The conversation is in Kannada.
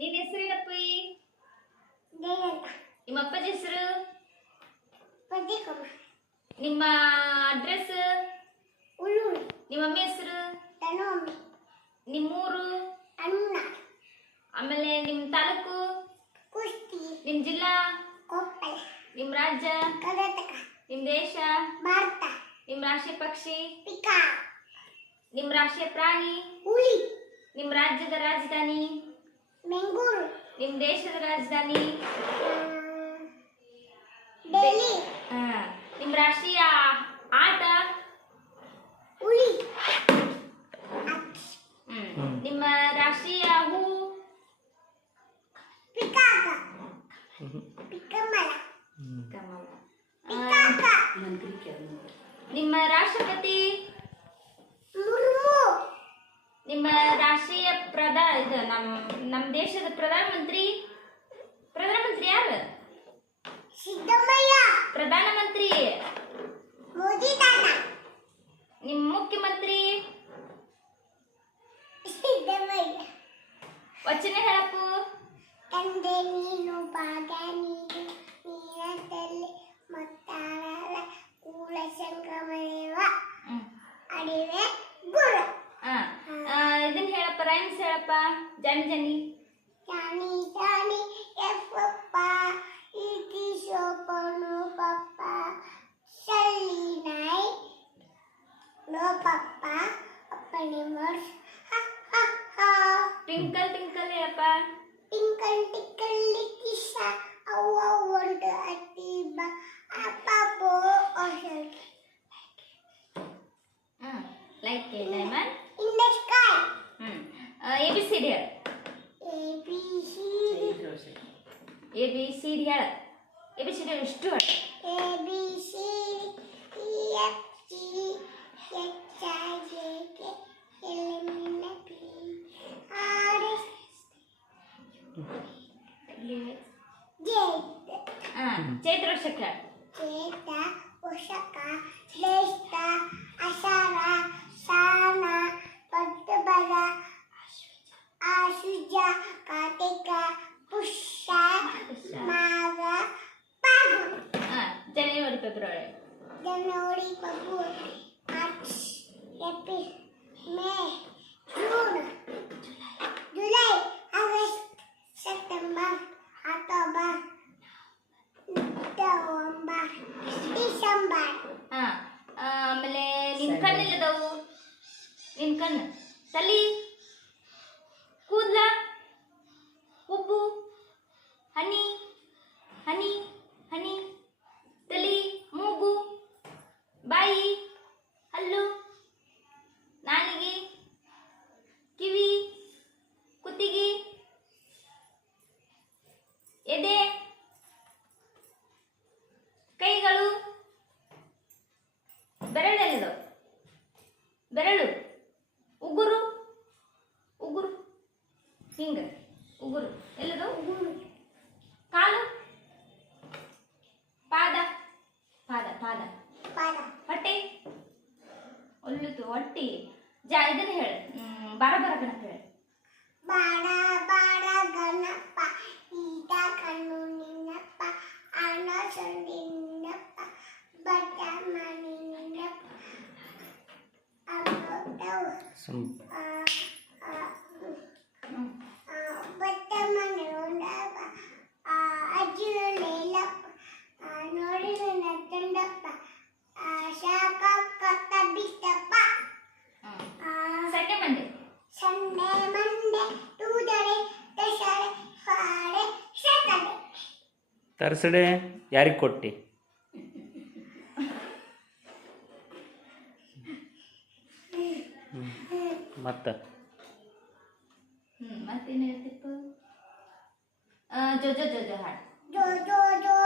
ನಿನ್ನ ಹೆಸರೇನಪ್ಪಿ? ನಿಮ್ಮ ಅಪ್ಪಾಜಿ ಹೆಸರು? ನಿಮ್ಮ ಅಡ್ರೆಸ್? ನಿಮ್ಮ ಮಮ್ಮಿ ಹೆಸರು? ನಿಮ್ಮೂರು? ಆಮೇಲೆ ನಿಮ್ಮ ತಾಲೂಕು? ನಿಮ್ಮ ಜಿಲ್ಲಾ? ನಿಮ್ಮ ರಾಜ್ಯ? ನಿಮ್ಮ ದೇಶ? ನಿಮ್ಮ ರಾಷ್ಟ್ರೀಯ ಪಕ್ಷಿ? ನಿಮ್ಮ ರಾಷ್ಟ್ರೀಯ ಪ್ರಾಣಿ? ನಿಮ್ಮ ರಾಜ್ಯದ ರಾಜಧಾನಿ? ನಿಮ್ಮ ದೇಶದ ರಾಜಧಾನಿ? ನಿಮ್ಮ ರಾಷ್ಟ್ರೀಯ ಆಟ? ನಿಮ್ಮ ರಾಷ್ಟ್ರೀಯ ಹೂ? ಕಮಲ. ನಿಮ್ಮ ರಾಷ್ಟ್ರಪತಿ? ನಿಮ್ಮ ರಾಷ್ಟ್ರೀಯ ಇದು ನಮ್ಮ ದೇಶದ ಪ್ರಧಾನಮಂತ್ರಿ ಯಾರು? ಪ್ರಧಾನಮಂತ್ರಿ. ನಿಮ್ಮ ಮುಖ್ಯಮಂತ್ರಿ? ವಚನ ಹೇಳಪ್ಪು. ತಂದೆ ನೀನು ಭಾಗ ನೀನು ನೀನದಲ್ಲಿ ಮತ್ತಾರರ ಕೂಲ ಸಂಗಮದೇವ ಅಡಿವೆ ಗುರು. ಇದನ್ನ ಹೇಳಪ್ಪ, ರೈಮ್ಸ್ ಹೇಳಪ್ಪ. ಜಾನಿ ಜಾನಿ ಜಾನಿ ಜಾನಿ ಎಫಪ್ಪ ಇತಿ ಸೋಪನು ಪಪ್ಪ ಸಲ್ಲಿ ನೈ ನೋ ಪಪ್ಪ ಅಪ್ಪನಿ ಮರ್ಸ್ ಟ್ವಿಂಕಲ್ ಟ್ವಿಂಕಲ್ ಹೇಳಪ್ಪ. ಟಿಂಕಲ್ ಟಿಂಕಲ್ ಲಿಟಿಸ ಅವ್ವ ಒಂದು ಅತ್ತಿಬ ಅಪ್ಪೋ ಓಷನ್ like a diamond in the sky. ABCD ಹೇಳ. ABCD ಹೇಳ. ABCD ಇಷ್ಟು ಹೇಳ. ABCD EFG HIJK LMNP RS Chaitra ವರ್ಷಕ ಚೇತ ಉಷಕ ಶ್ರೇಷ್ಠ ಅಸಾರ ಶಾನ ಪದ್ಮಬಲ ಆಶುಜ ಕಾರ್ತಿಕ ಪುಷ್ಯ ಮಾಘ ಫಾಲ್ಗುಣ. January February. January February March April May June July August September October November December. ಆಮೇಲೆ ನಿನ್ನ ಕಣ್ಣಿಲ್ಲದವು. ನಿನ್ನ ಕಣ್ಣು, ತಲೆ, ಕೂದಲ, ಉಬ್ಬು, ಹನಿ ಹನಿ ಹನಿ, ತಲೆ, ಮೂಗು, ಬಾಯಿ, ಹಲ್ಲು, ನಾಲಿಗೆ, ಕಿವಿ, ಕುತ್ತಿಗೆ, ಎದೆ, ಕೈಗಳು, ಬೆರಳೆಲ್ಲದು, ಬೆರಳು, ಉಗುರು, ಉಗುರು ಹಿಂಗ ಉಗುರು ಎಲ್ಲದು, ಉಗುರು, ಕಾಲು, ಪಾದ, ಪಾದ ಪಾದ ಪಾದ, ಹೊಟ್ಟೆ, ಒಲ್ಲುತು ಹೊಟ್ಟಿ. ಇದನ್ನ ಹೇಳ. ಬಾರ ಬಾರ ಗಣಪ ಹೇಳ. ಬಾಡ ಬಾಡ ಗಣಪ ಈತ ಕಣ್ಣು ನಿನ್ನಪ್ಪ ಆನ ಸಂಡಿ ನಿನ್ನಪ್ಪ ಬಟ್ಟ ಮಣಿ ನಿನ್ನಪ್ಪ ಅಮ್ಮದವು ಬಟ್ಟ ಮಣಿ ಉಂಡಪ್ಪ ಅಜ್ಜಿರಲಿಲ್ಲಪ್ಪ ನೋಡಿ ನನ್ನ ತಂಡಪ್ಪ ಶಾಖ ಕತ್ತ ಬಿಸ್ತಪ್ಪ Sunday Monday. Sunday Monday Tuesday ದಸರೆ ಫ್ರೈಡೆ ಸ್ಯಾಟರ್ಡೆ. ತರ್ಸ್ಡೇ ಯಾರಿಗೆ ಕೊಟ್ಟಿ? ಮತ್ತೆ ಮತ್ತೇನು ಹೇಳ್ತಿತ್ತು? ಜೋ ಜೋ ಜೋ ಜೋ ಹಾಡು. ಜೋ ಜೋ ಜೋ